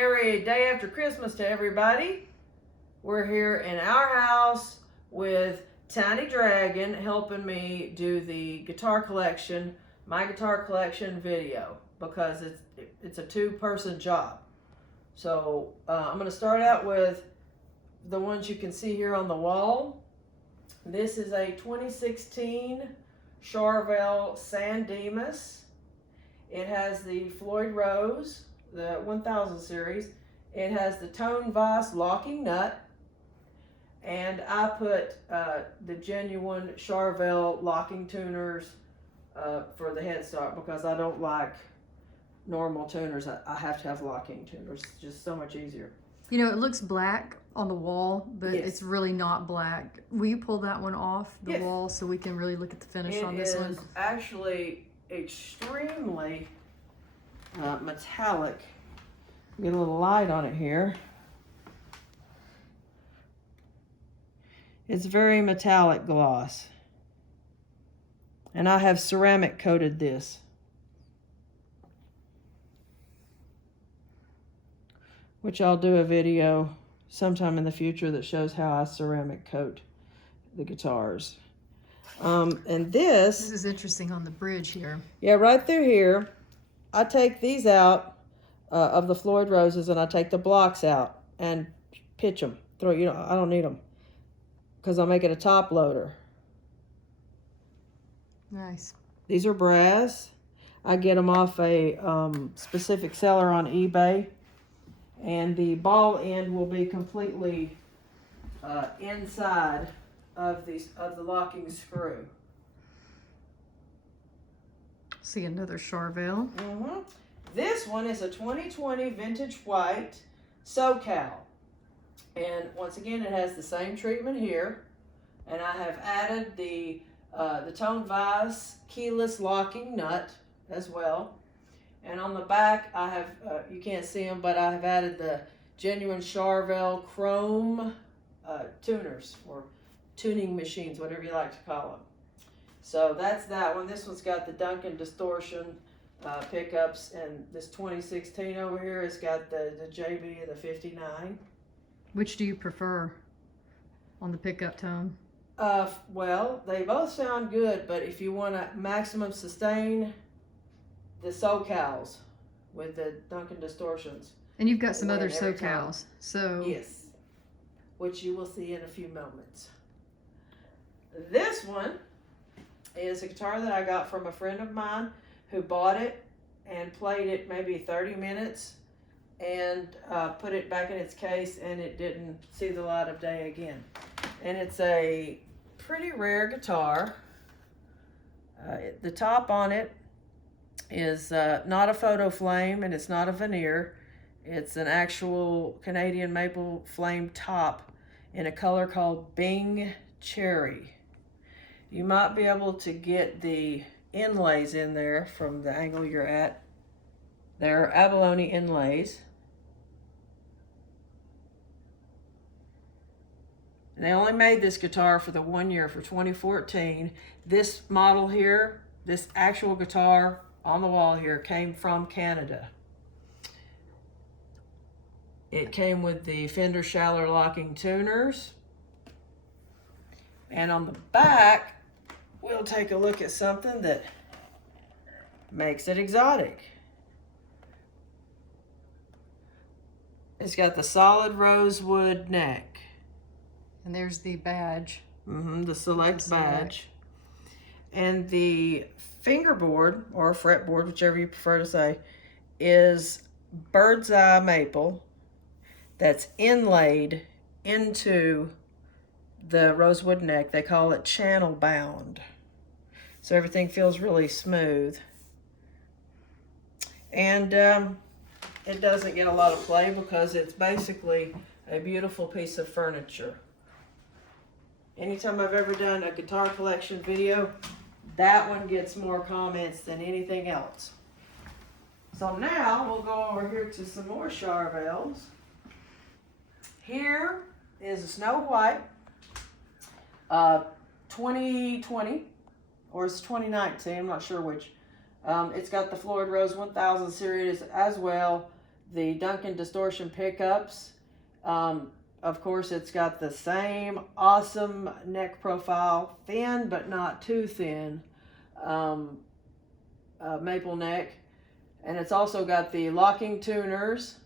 merry day after Christmas to everybody. We're here in our house with Tiny Dragon helping me do the guitar collection, my guitar collection video, because it's a two-person job. So I'm going to start out with the ones you can see here on the wall. This is a 2016 Charvel San Dimas. It has the Floyd Rose, the 1000 series. It has the tone vise locking nut. And I put the genuine Charvel locking tuners for the headstock because I don't like normal tuners. I have to have locking tuners. It's just so much easier. You know, it looks black on the wall, but yes. It's really not black. Will you pull that one off the yes. wall so we can really look at the finish on this one? It is actually extremely metallic. Get a little light on it here. It's very metallic gloss. And I have ceramic coated this. Which I'll do a video sometime in the future that shows how I ceramic coat the guitars. And this is interesting on the bridge here. Yeah, right through here. I take these out of the Floyd Roses and I take the blocks out and pitch them. I don't need them because I'll make it a top loader. Nice. These are brass. I get them off a specific seller on eBay. And the ball end will be completely inside of the locking screw. See another Charvel. Mm-hmm. This one is a 2020 vintage white SoCal. And once again, it has the same treatment here. And I have added the tone vise keyless locking nut as well. And on the back, I have, you can't see them, but I have added the genuine Charvel chrome tuners, or tuning machines, whatever you like to call them. So that's that one. This one's got the Duncan distortion pickups, and this 2016 over here has got the JB of the 59. Which do you prefer on the pickup tone? Well, they both sound good, but if you want a maximum sustain, the SoCals with the Duncan distortions. And you've got some other SoCals. So yes, which you will see in a few moments. This one is a guitar that I got from a friend of mine who bought it and played it maybe 30 minutes and put it back in its case, and it didn't see the light of day again. And it's a pretty rare guitar. The top on it is not a photo flame, and it's not a veneer. It's an actual Canadian maple flame top in a color called Bing Cherry. You might be able to get the inlays in there from the angle you're at. They're abalone inlays. And they only made this guitar for the 1 year, for 2014. This model here, this actual guitar on the wall here, came from Canada. It came with the Fender shallow locking tuners. And on the back, we'll take a look at something that makes it exotic. It's got the solid rosewood neck. And there's the badge. Mm-hmm, the select badge. And the fingerboard, or fretboard, whichever you prefer to say, is bird's eye maple that's inlaid into the rosewood neck. They call it channel bound. So everything feels really smooth. And it doesn't get a lot of play because it's basically a beautiful piece of furniture. Anytime I've ever done a guitar collection video, that one gets more comments than anything else. So now we'll go over here to some more Charvels. Here is a Snow White 2020, or it's 2019, I'm not sure which. It's got the Floyd Rose 1000 series as well. the Duncan distortion pickups. Of course, it's got the same awesome neck profile, thin but not too thin, maple neck. And it's also got the locking tuners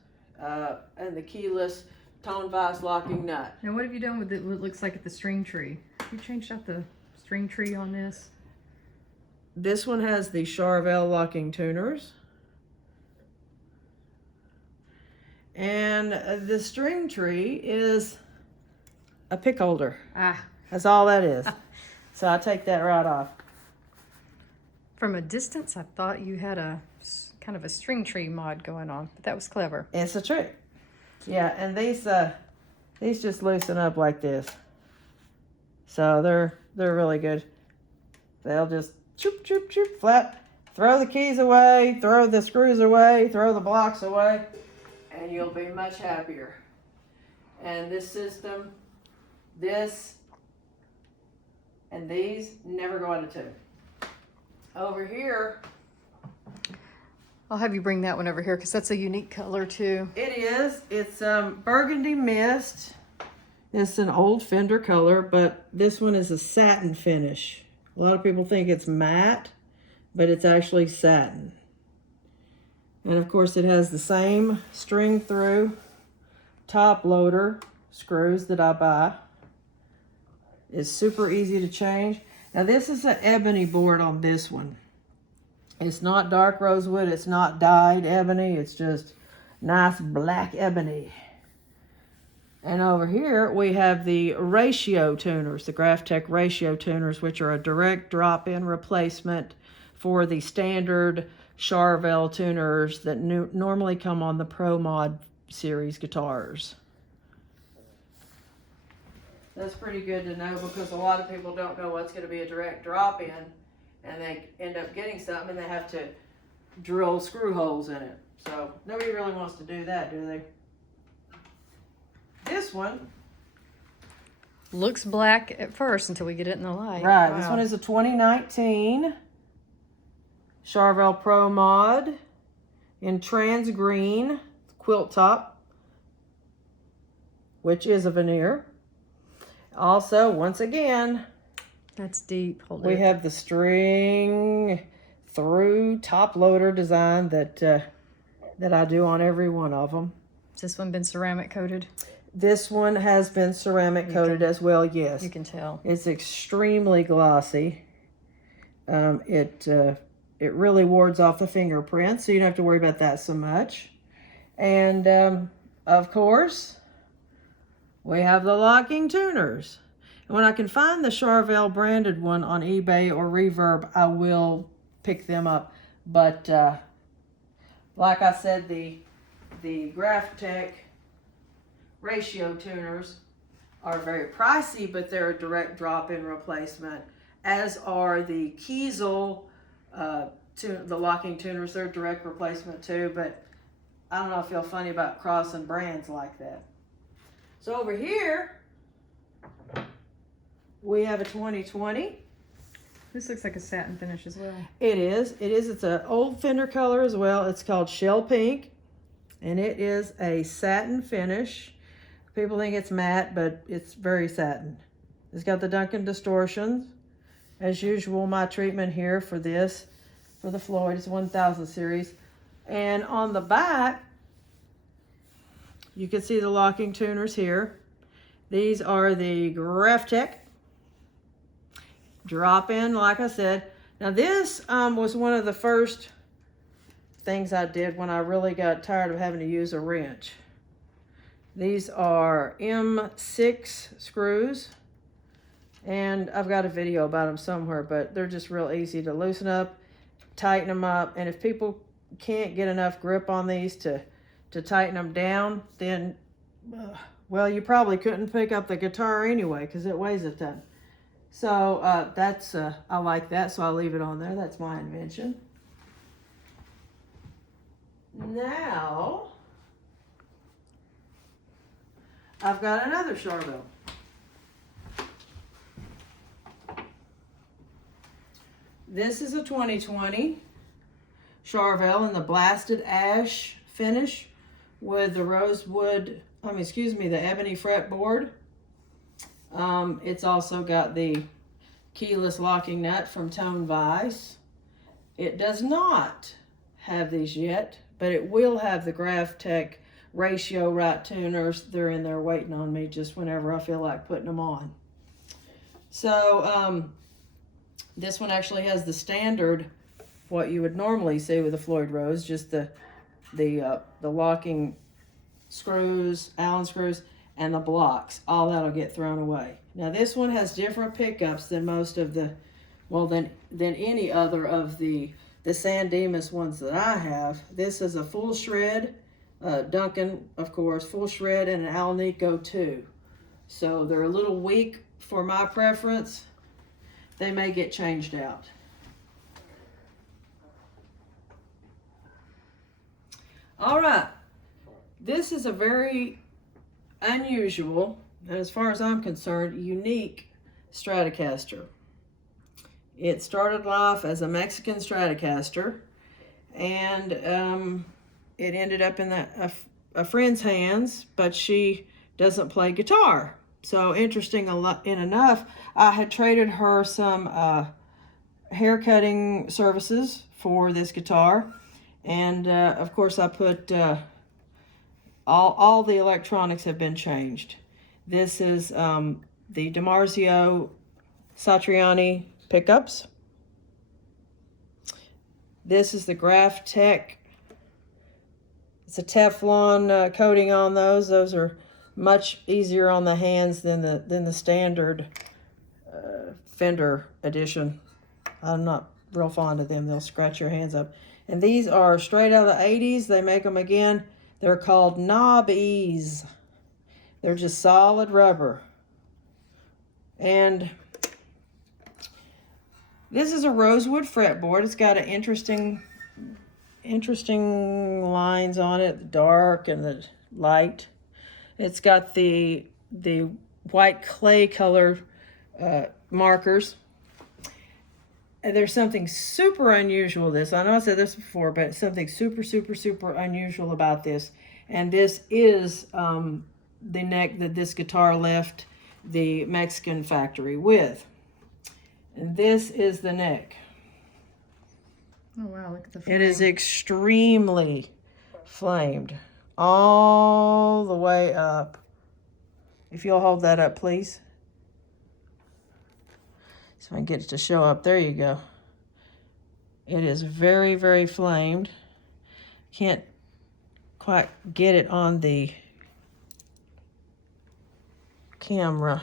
and the keyless tone vise locking nut. Now what have you done with it, what looks like the string tree? Have you changed out the string tree on this? This one has the Charvel locking tuners. And the string tree is a pick holder. That's all that is. So I take that right off. From a distance, I thought you had a kind of a string tree mod going on, but that was clever. It's a trick. Yeah, and these just loosen up like this. So they're really good. They'll just choop, choop, choop, flat. Throw the keys away, throw the screws away, throw the blocks away, and you'll be much happier. And this system, this and these never go out of tune. Over here, I'll have you bring that one over here because that's a unique color too. it is. It's Burgundy Mist. It's an old Fender color, but this one is a satin finish. A lot of people think it's matte, but it's actually satin. And of course it has the same string through top loader screws that I buy. It's super easy to change. Now this is an ebony board on this one. It's not dark rosewood, it's not dyed ebony, it's just nice black ebony. And over here we have the ratio tuners, the Graphtec ratio tuners, which are a direct drop-in replacement for the standard Charvel tuners that normally come on the Pro Mod series guitars. That's pretty good to know because a lot of people don't know what's going to be a direct drop-in, and they end up getting something and they have to drill screw holes in it. So nobody really wants to do that, do they? This one looks black at first until we get it in the light. Right, Wow. This one is a 2019 Charvel Pro Mod in Transgreen quilt top, which is a veneer. Also, once again, That's deep. Hold we it. have the string through top loader design that I do on every one of them. Has this one been ceramic coated? This one has been ceramic coated as well, yes. You can tell. It's extremely glossy. It really wards off the fingerprints, so you don't have to worry about that so much. And of course, we have the locking tuners. And when I can find the Charvel branded one on eBay or Reverb, I will pick them up. But like I said, the Graphtec ratio tuners are very pricey, but they're a direct drop-in replacement, as are the Kiesel, the locking tuners. They're a direct replacement too, but I don't know if I feel funny about crossing brands like that. So over here, we have a 2020. This looks like a satin finish as well. It is. It's an old Fender color as well. It's called Shell Pink, and it is a satin finish. People think it's matte, but it's very satin. It's got the Duncan distortions. As usual, my treatment here for this, for the Floyd, is 1000 series. And on the back, you can see the locking tuners here. These are the Graphtec drop-in, like I said. Now this was one of the first things I did when I really got tired of having to use a wrench. These are M6 screws, and I've got a video about them somewhere, but they're just real easy to loosen up, tighten them up, and if people can't get enough grip on these to tighten them down, then, well, you probably couldn't pick up the guitar anyway because it weighs a ton. So I like that, so I'll leave it on there. That's my invention. Now, I've got another Charvel. This is a 2020 Charvel in the blasted ash finish with the the Ebony Fretboard. It's also got the keyless locking nut from Tone Vice. It does not have these yet, but it will have the Graphtec ratio right tuners. They're in there waiting on me just whenever I feel like putting them on. So this one actually has the standard, what you would normally see with a Floyd Rose, just the locking screws, Allen screws, and the blocks. All that'll get thrown away. Now this one has different pickups than most of the, well, than any other of the San Dimas ones that I have. This is a full shred, Duncan, of course, full shred, and an Alnico too. So they're a little weak for my preference. They may get changed out. All right, this is a very unusual, and as far as I'm concerned, unique Stratocaster. It started life as a Mexican Stratocaster, and it ended up in a friend's hands, but she doesn't play guitar. So interesting enough, I had traded her some hair cutting services for this guitar, and of course I put all the electronics have been changed. This is the DiMarzio Satriani pickups. This is the Graphtec. It's a Teflon coating on those. Those are much easier on the hands than the standard Fender edition. I'm not real fond of them. They'll scratch your hands up. And these are straight out of the 80s. They make them again. They're called knobbies. They're just solid rubber. And this is a rosewood fretboard. It's got an interesting lines on it, the dark and the light. It's got the white clay color markers. And there's something super unusual with this. I know I said this before, but it's something super unusual about this. And this is the neck that this guitar left the Mexican factory with. And this is the neck. Oh wow, look at the flame. It is extremely flamed all the way up. If you'll hold that up, please. So I get it to show up. There you go. It is very flamed. Can't quite get it on the camera.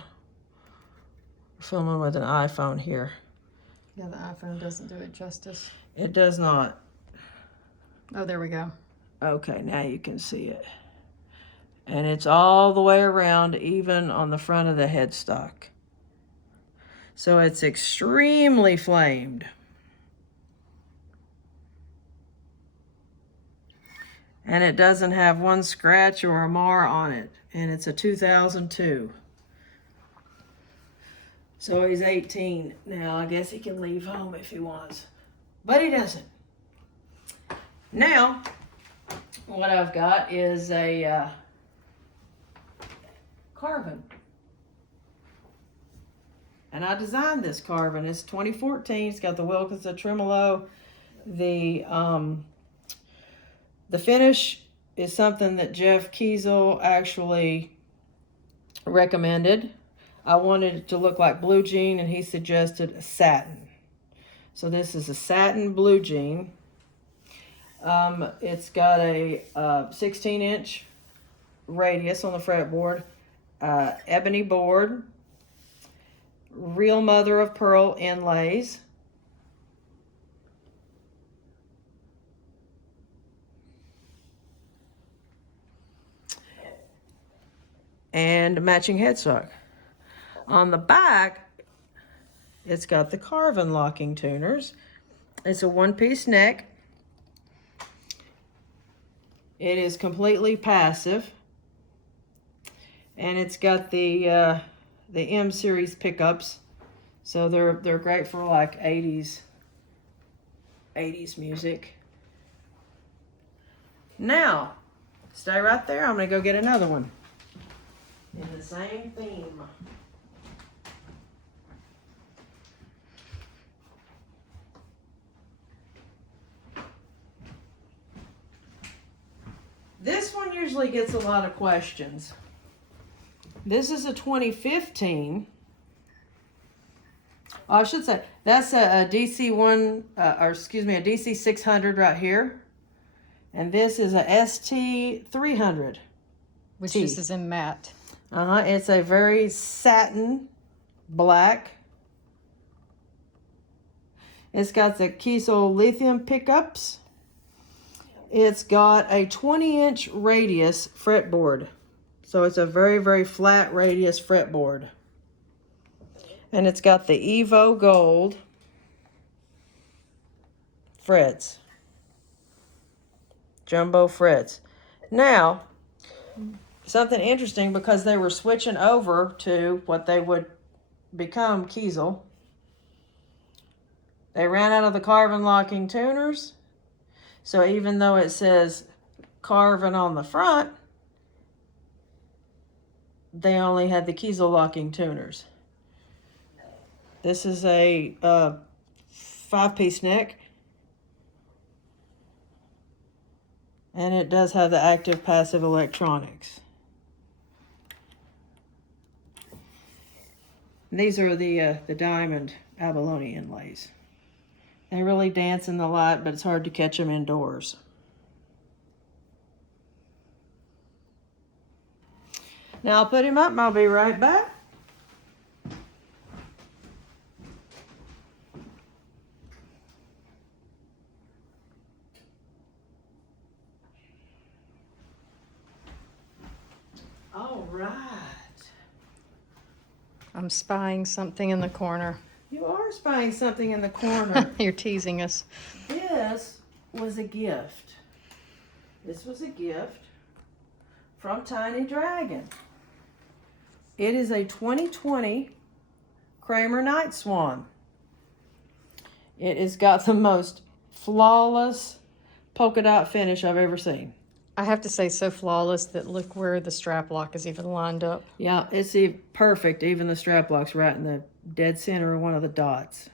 Filming with an iPhone here. Yeah, the iPhone doesn't do it justice. It does not. Oh, there we go. Okay, now you can see it. And it's all the way around, even on the front of the headstock. So it's extremely flamed. And it doesn't have one scratch or a mar on it. And it's a 2002. So he's 18 now. I guess he can leave home if he wants. But he doesn't. Now, what I've got is a Carvin. And I designed this Carvin. It's 2014. It's got the Wilkinson tremolo. The finish is something that Jeff Kiesel actually recommended. I wanted it to look like blue jean, and he suggested a satin. So this is a satin blue jean. It's got a 16-inch radius on the fretboard, ebony board, real mother of pearl inlays, and matching headstock. On the back, it's got the Carvin locking tuners. It's a one-piece neck. It is completely passive. And it's got the M series pickups. So they're great for like 80s music. Now, Stay right there. I'm going to go get another one in the same theme. This one usually gets a lot of questions. This is a 2015. Oh, I should say that's a DC1, or excuse me, a DC600 right here, and this is a ST300. Which this is in matte. It's a very satin black. It's got the Kiesel lithium pickups. It's got a 20-inch radius fretboard. So it's a very, very flat radius fretboard. And it's got the Evo Gold frets. Jumbo frets. Now, something interesting, because they were switching over to what they would become Kiesel. They ran out of the Carvin locking tuners. So even though it says Carvin on the front, they only had the Kiesel locking tuners. This is a 5-piece neck. And it does have the active passive electronics. These are the diamond abalone inlays. They really dance in the light, but it's hard to catch them indoors. Now I'll put him up and I'll be right back. All right. I'm spying something in the corner. You are spying something in the corner. You're teasing us. This was a gift. This was a gift from Tiny Dragon. It is a 2020 Kramer Night Swan. It has got the most flawless polka dot finish I've ever seen. I have to say, so flawless that look where the strap lock is even lined up. Yeah, it's perfect. Even the strap lock's right in the dead center of one of the dots.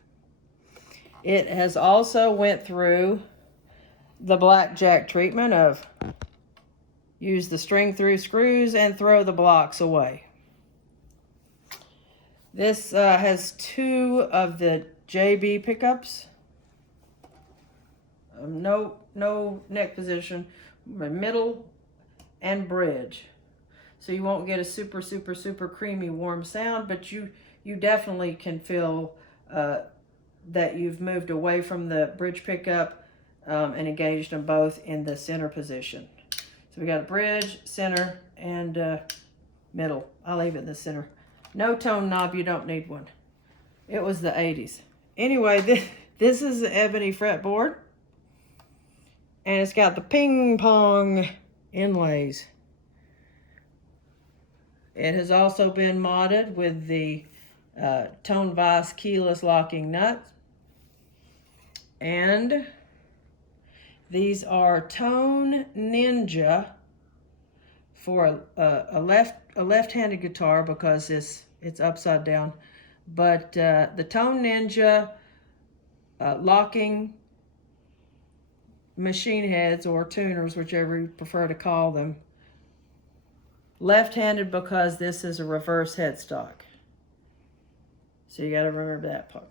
It has also went through the blackjack treatment of use the string through screws and throw the blocks away. This has 2 of the JB pickups. No neck position, middle and bridge. So you won't get a super, super, super creamy warm sound, but you definitely can feel that you've moved away from the bridge pickup and engaged them both in the center position. So we got a bridge, center, and middle. I'll leave it in the center. No tone knob, you don't need one. It was the 80s. Anyway, this is the Ebony Fretboard. And it's got the ping pong inlays. It has also been modded with the Tone Vise keyless locking nuts. And these are Tone Ninja for a left-handed guitar, because it's upside down. But the Tone Ninja locking machine heads or tuners, whichever you prefer to call them. Left-handed because this is a reverse headstock. So you got to remember that part.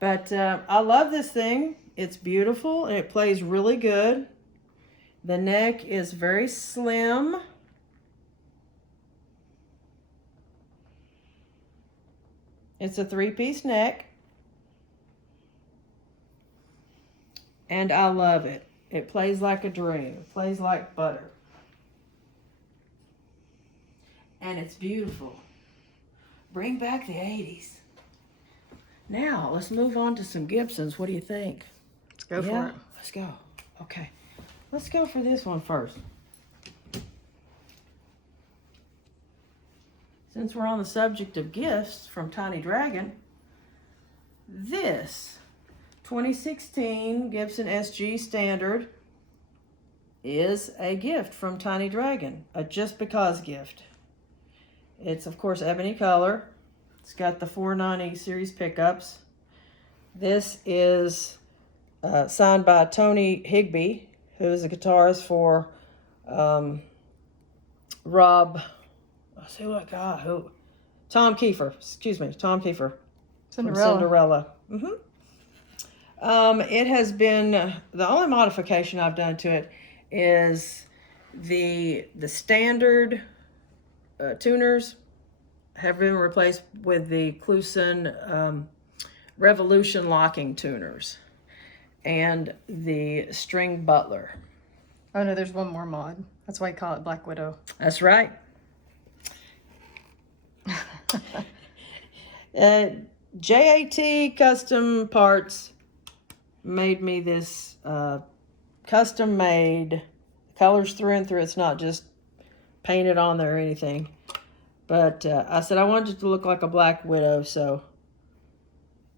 But I love this thing. It's beautiful and it plays really good. The neck is very slim. It's a 3-piece neck. And I love it. It plays like a dream. It plays like butter. And it's beautiful. Bring back the 80s. Now, let's move on to some Gibsons. What do you think? Let's go for it. Let's go. Okay. Let's go for this one first. Since we're on the subject of gifts from Tiny Dragon, this 2016 Gibson Sg Standard is a gift from Tiny Dragon, a just because gift. It's, of course, ebony color. It's got the 490 series pickups. This is signed by Tony Higbee, who is a guitarist for Tom Kiefer. Excuse me, Tom Kiefer. Cinderella. It has been, the only modification I've done to it is the standard tuners have been replaced with the Kluson Revolution locking tuners and the string butler. Oh no, there's one more mod. That's why I call it Black Widow. That's right. JAT Custom Parts made me this custom made colors through and through. It's not just painted on there or anything. But I said I wanted it to look like a Black Widow, so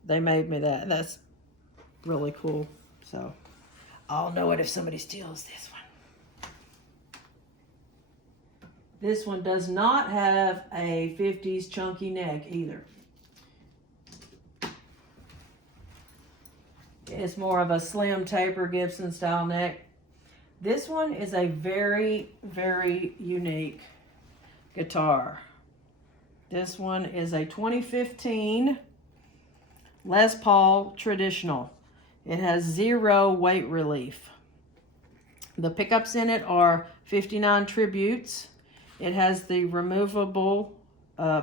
they made me that. That's really cool. So I'll know it if somebody steals this one. This one does not have a 50s chunky neck either. It's more of a slim taper Gibson style neck. This one is a very, very unique guitar. This one is a 2015 Les Paul Traditional. It has 0 weight relief. The pickups in it are 59 Tributes. It has the removable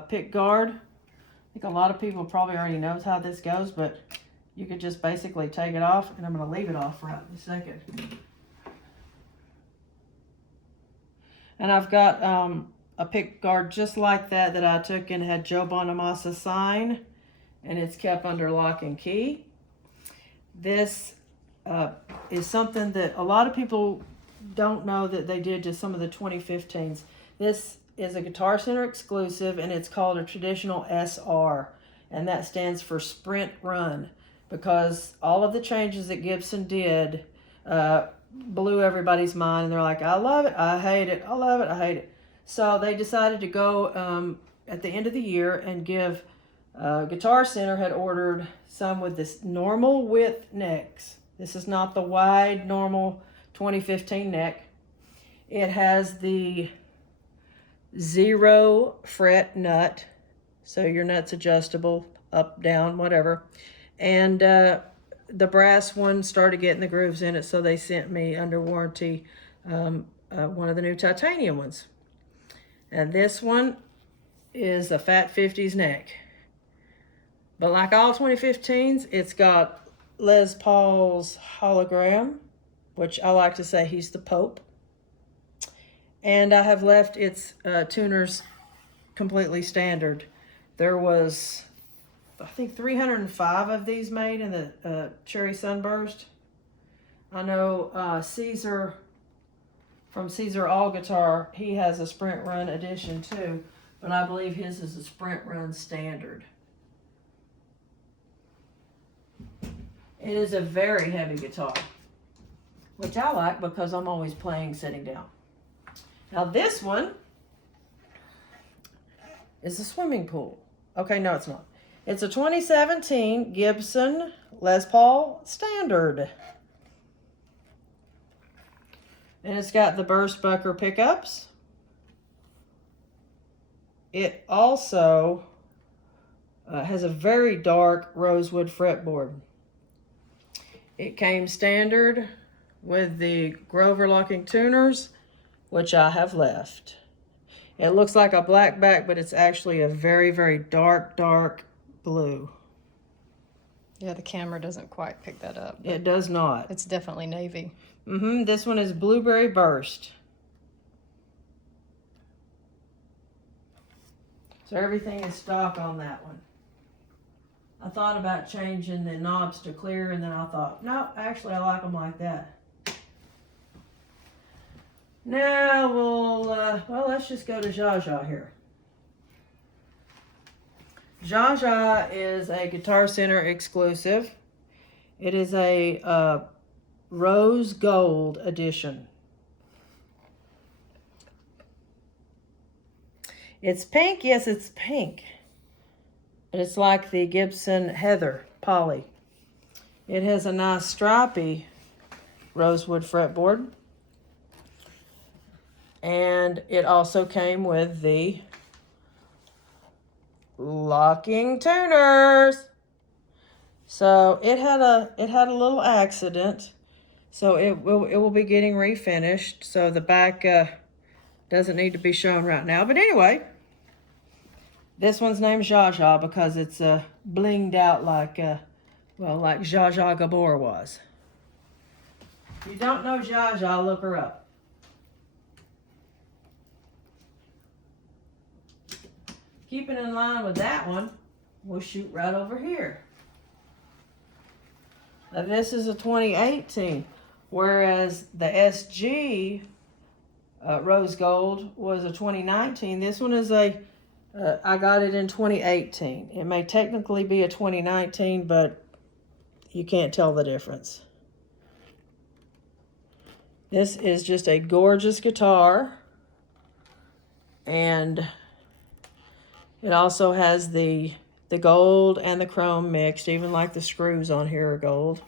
pick guard. I think a lot of people probably already knows how this goes, but you could just basically take it off, and I'm going to leave it off right in a second. And I've got a pick guard just like that I took and had Joe Bonamassa sign, and it's kept under lock and key. This is something that a lot of people don't know that they did to some of the 2015s. This is a Guitar Center exclusive, and it's called a Traditional SR, and that stands for Sprint Run, because all of the changes that Gibson did blew everybody's mind, and they're like, I love it, I hate it, I love it, I hate it. So they decided to go at the end of the year and give Guitar Center had ordered some with this normal width necks. This is not the wide normal 2015 neck. It has the 0 fret nut, so your nut's adjustable up, down, whatever. And the brass one started getting the grooves in it, so they sent me under warranty one of the new titanium ones. And this one is a Fat 50s neck. But like all 2015s, it's got Les Paul's hologram, which I like to say he's the Pope. And I have left its tuners completely standard. There was, I think, 305 of these made in the Cherry Sunburst. I know Caesar from Caesar All Guitar, he has a Sprint Run edition too, but I believe his is a Sprint Run Standard. It is a very heavy guitar, which I like because I'm always playing sitting down. Now this one is a swimming pool. Okay, no it's not. It's a 2017 Gibson Les Paul Standard. And it's got the burst bucker pickups. It also has a very dark rosewood fretboard. It came standard with the Grover locking tuners, which I have left. It looks like a black back, but it's actually a very, very dark, dark blue. Yeah, the camera doesn't quite pick that up. It does not. It's definitely navy. This one is Blueberry Burst. So everything is stock on that one. I thought about changing the knobs to clear, and then I thought, no, actually I like them like that. Now well, let's just go to Zsa Zsa here. Zsa Zsa is a Guitar Center exclusive. It is a rose gold edition. It's pink, yes, it's pink. But it's like the Gibson Heather Poly. It has a nice stripy rosewood fretboard. And it also came with the locking tuners. So it had a little accident. So it will be getting refinished. So the back doesn't need to be shown right now. But anyway, this one's named Zsa Zsa because it's blinged out like like Zsa Zsa Gabor was. If you don't know Zsa Zsa, look her up. Keeping in line with that one, we'll shoot right over here. Now this is a 2018, whereas the SG Rose Gold was a 2019. This one is I got it in 2018. It may technically be a 2019, but you can't tell the difference. This is just a gorgeous guitar, and it also has the gold and the chrome mixed, even like the screws on here are gold.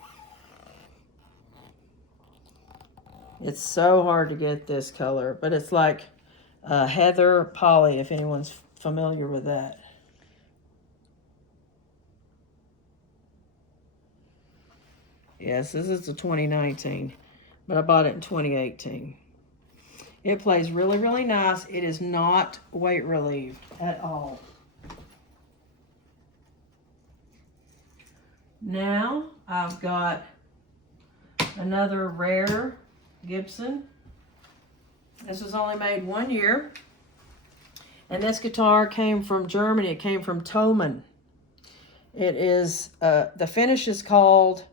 It's so hard to get this color, but it's like Heather Poly, if anyone's familiar with that. Yes, this is a 2019, but I bought it in 2018. It plays really, really nice. It is not weight relieved at all. Now I've got another rare Gibson. This was only made 1 year. And this guitar came from Germany. It came from Thomann. It is, the finish is called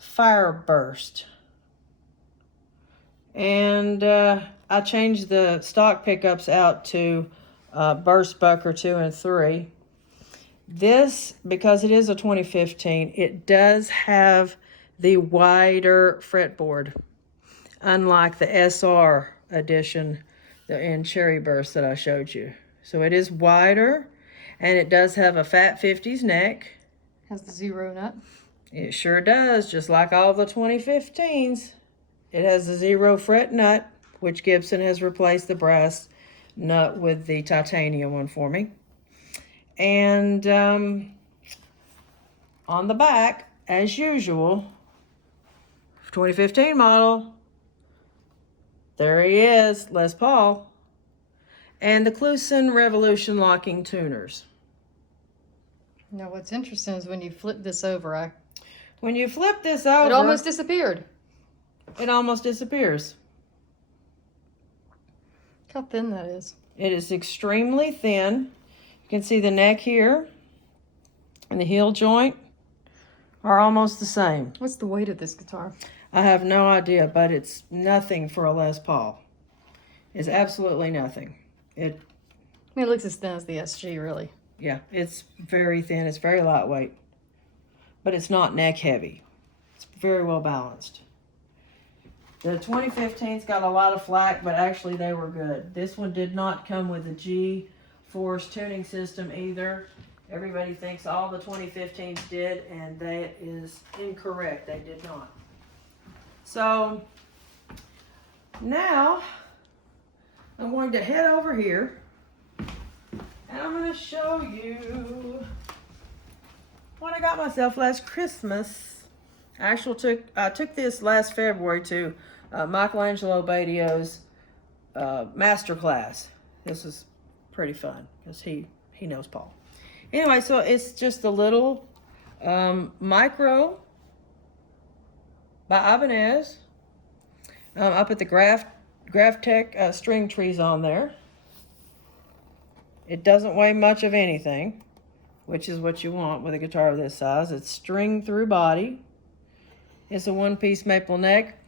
Fireburst. And I changed the stock pickups out to Burst Bucker 2 and 3. This, because it is a 2015, it does have the wider fretboard, unlike the SR edition in Cherry Burst that I showed you. So it is wider, and it does have a fat 50s neck. Has the zero nut. It sure does, just like all the 2015s. It has the 0 fret nut, which Gibson has replaced the brass nut with the titanium one for me. And on the back, as usual, 2015 model, there he is, Les Paul, and the Kluson Revolution locking tuners. Now what's interesting is when you flip this over, When you flip this over, it almost disappeared. It almost disappears. Look how thin that is. It is extremely thin. You can see the neck here and the heel joint are almost the same. What's the weight of this guitar? I have no idea, but it's nothing for a Les Paul. It's absolutely nothing. It looks as thin as the SG, really. Yeah, it's very thin. It's very lightweight, but it's not neck heavy. It's very well balanced. The 2015's got a lot of flack, but actually they were good. This one did not come with a G-Force tuning system either. Everybody thinks all the 2015s did, and that is incorrect. They did not. So now I'm going to head over here, and I'm going to show you what I got myself last Christmas. I took this last February to Michelangelo Badio's master class. This is pretty fun because he knows Paul. Anyway, so it's just a little micro by Ibanez. I put the Graphtec string trees on there. It doesn't weigh much of anything, which is what you want with a guitar of this size. It's string through body. It's a one-piece maple neck.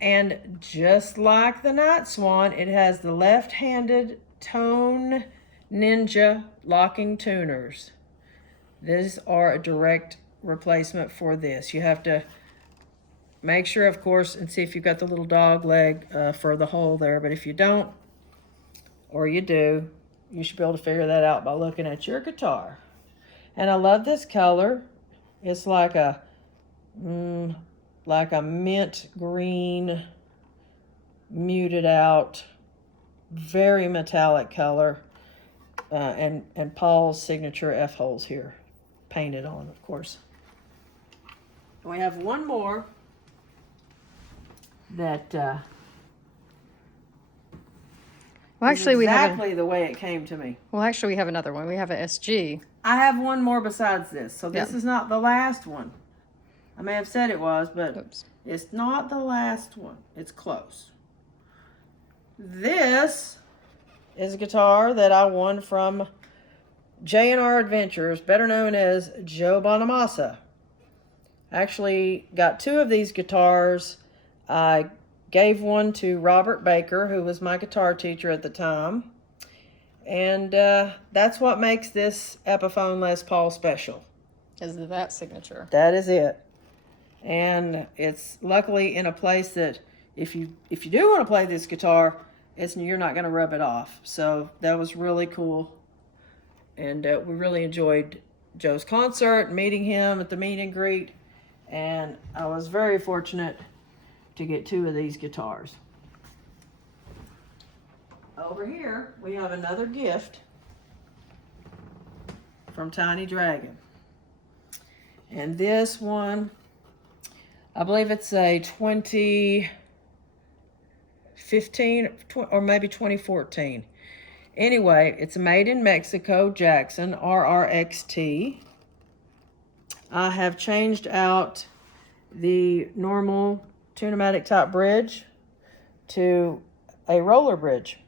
And just like the Night Swan, it has the left-handed Tone Ninja locking tuners. These are a direct replacement for this. You have to make sure, of course, and see if you've got the little dog leg for the hole there. But if you don't, or you do, you should be able to figure that out by looking at your guitar. And I love this color. It's like a mint green, muted out, very metallic color. And Paul's signature F-holes here, painted on, of course. And we have one more that well, actually, we have exactly the way it came to me. well, actually, we have another one. We have a SG. I have one more besides this, so this Yeah. is not the last one. I may have said it was, but Oops. it's not the last one. It's close. This is a guitar that I won from J&R Adventures, better known as Joe Bonamassa. I actually got two of these guitars. I gave one to Robert Baker, who was my guitar teacher at the time. And that's what makes this Epiphone Les Paul special. Is that signature? That is it. And it's luckily in a place that if you do want to play this guitar, you're not going to rub it off. So that was really cool. And we really enjoyed Joe's concert, meeting him at the meet and greet. And I was very fortunate to get two of these guitars. Over here, we have another gift from Tiny Dragon. And this one, I believe it's a 2015 or maybe 2014. Anyway, it's made in Mexico, Jackson, Rrxt. I have changed out the normal tune-o-matic type bridge to a roller bridge.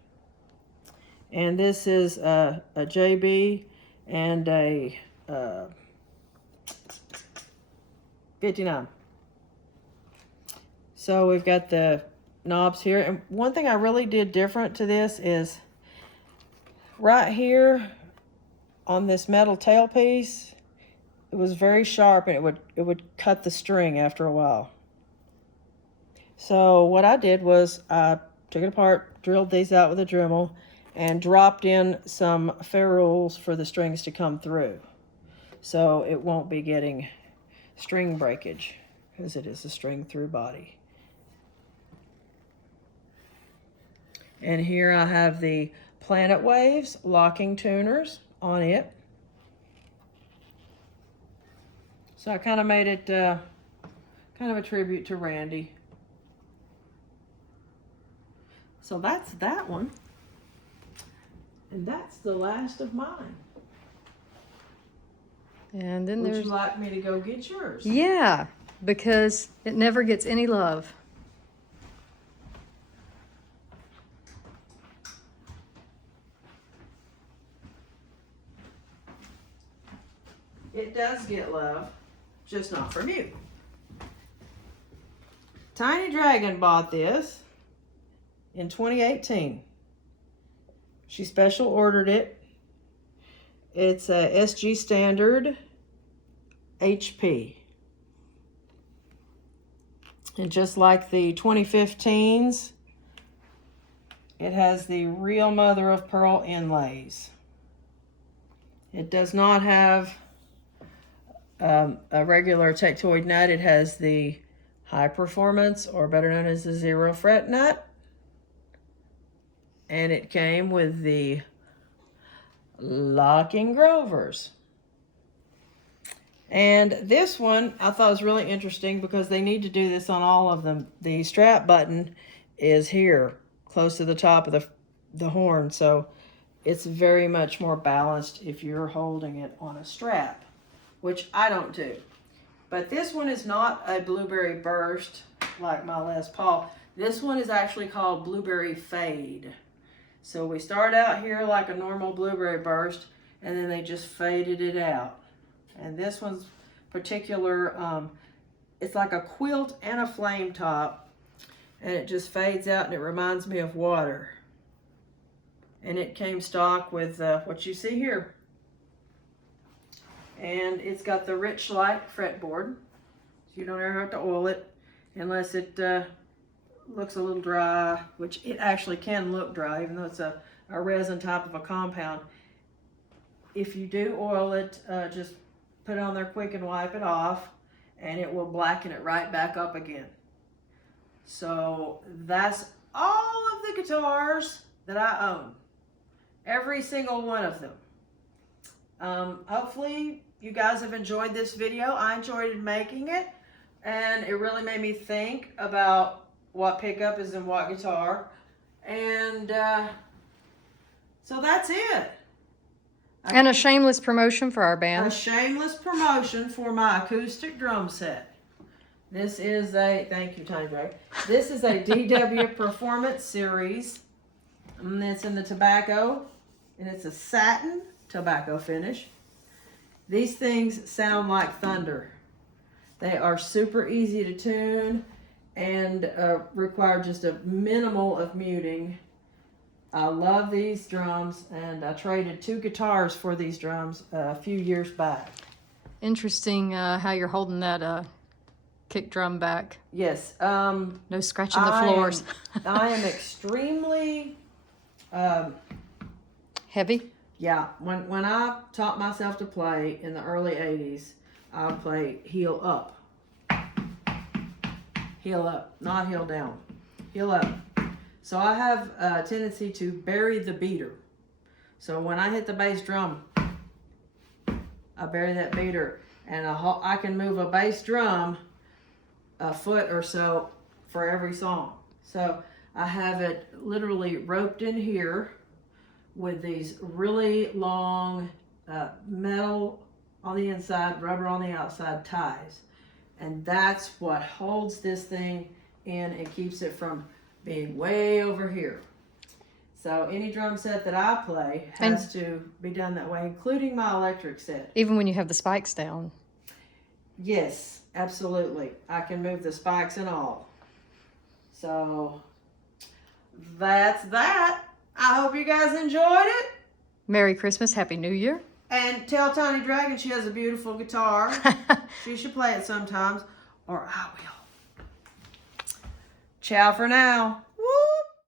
And this is a JB and a 59. So we've got the knobs here. And one thing I really did different to this is right here on this metal tailpiece, it was very sharp and it would cut the string after a while. So what I did was I took it apart, drilled these out with a Dremel, and dropped in some ferrules for the strings to come through. So it won't be getting string breakage because it is a string through body. And here I have the Planet Waves locking tuners on it. So I kind of made it kind of a tribute to Randy. So that's that one. And that's the last of mine. And then Would there's you like me to go get yours? yeah, because it never gets any love. It does get love, just not from you. Tiny Dragon bought this in 2018. She special ordered it. It's a Sg Standard HP. And just like the 2015s, it has the real mother of pearl inlays. It does not have a regular tectoid nut. It has the high performance, or better known as the 0 fret nut. And it came with the locking Grovers. And this one I thought was really interesting because they need to do this on all of them. The strap button is here, close to the top of the horn, so it's very much more balanced if you're holding it on a strap, which I don't do. But this one is not a Blueberry Burst like my Les Paul. This one is actually called Blueberry Fade. So we start out here like a normal Blueberry Burst, and then they just faded it out. And this one's particular, it's like a quilt and a flame top, and it just fades out and it reminds me of water. And it came stock with what you see here. And it's got the rich light fretboard, so you don't ever have to oil it unless it looks a little dry, which it actually can look dry, even though it's a a resin type of a compound. If you do oil it, just put it on there quick and wipe it off, and it will blacken it right back up again. So that's all of the guitars that I own. Every single one of them. Hopefully you guys have enjoyed this video. I enjoyed making it, and it really made me think about what pickup is in what guitar. And so that's it. And a shameless promotion for our A band. shameless promotion for my acoustic drum set. This is a, thank you, Tiny Drag. This is a DW Performance Series. And it's in the tobacco, and it's a satin tobacco finish. These things sound like thunder. They are super easy to tune and require just a minimal of muting. I love these drums, and I traded 2 guitars for these drums a few years back. Interesting how you're holding that kick drum back. Yes. No scratching the floors. I am extremely Heavy? yeah. When I taught myself to play in the early 80s, I would play heel up. Heel up, not heel down. Heel up. So I have a tendency to bury the beater. So when I hit the bass drum, I bury that beater, and I can move a bass drum a foot or so for every song. So I have it literally roped in here with these really long metal on the inside, rubber on the outside ties. And that's what holds this thing in and keeps it from being way over here. So any drum set that I play has to be done that way, including my electric set. Even when you have the spikes down. Yes, absolutely. I can move the spikes and all. So that's that. I hope you guys enjoyed it. Merry Christmas, Happy New Year. And tell Tiny Dragon she has a beautiful guitar. She should play it sometimes, or I will. Ciao for now.